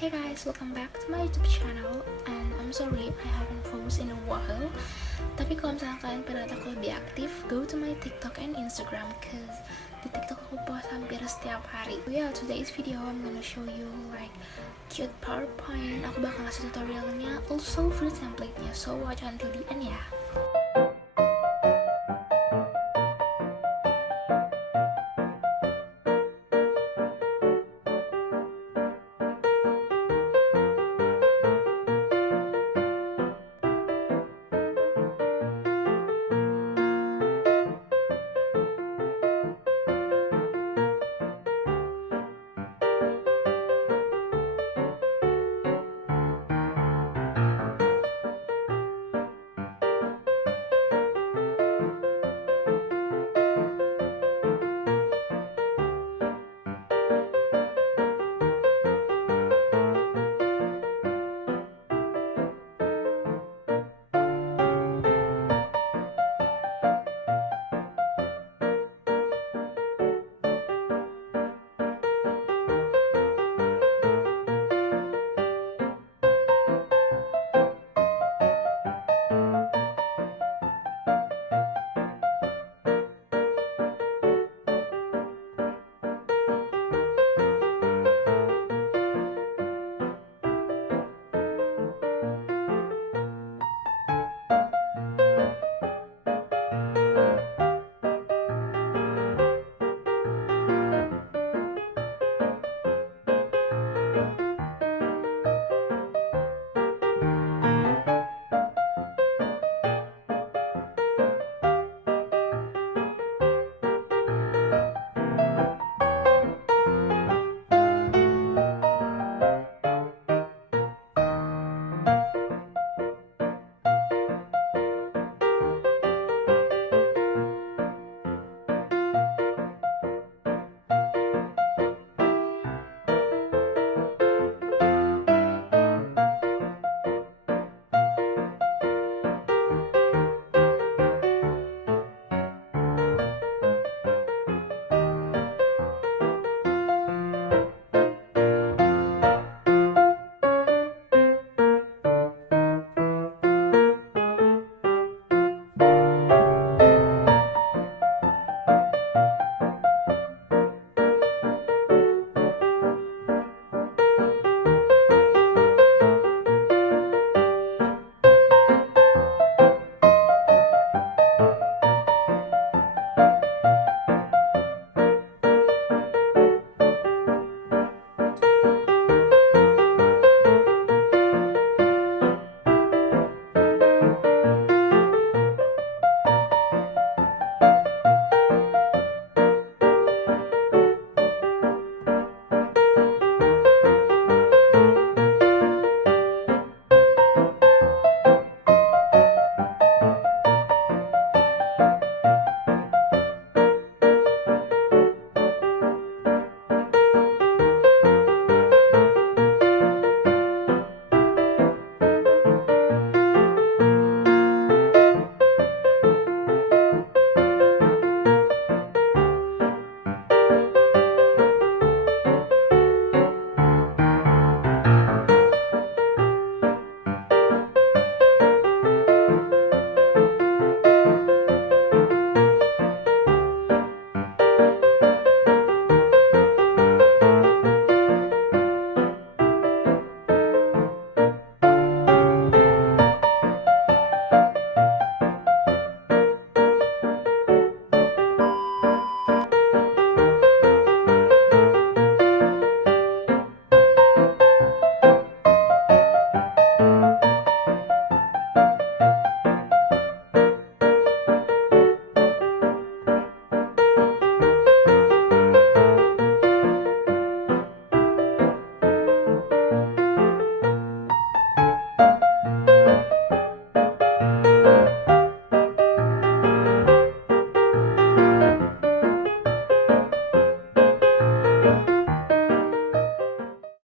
Hey guys, welcome back to my YouTube channel. And I'm sorry I haven't posted in a while. Tapi kalau misalnya kalian pengen lihat aku lebih aktif, go to my TikTok and Instagram, cause di TikTok aku post hampir setiap hari. So yeah, today's video I'm gonna show you like cute PowerPoint. Aku bakal kasih tutorialnya, also free template-nya. So watch until the end ya.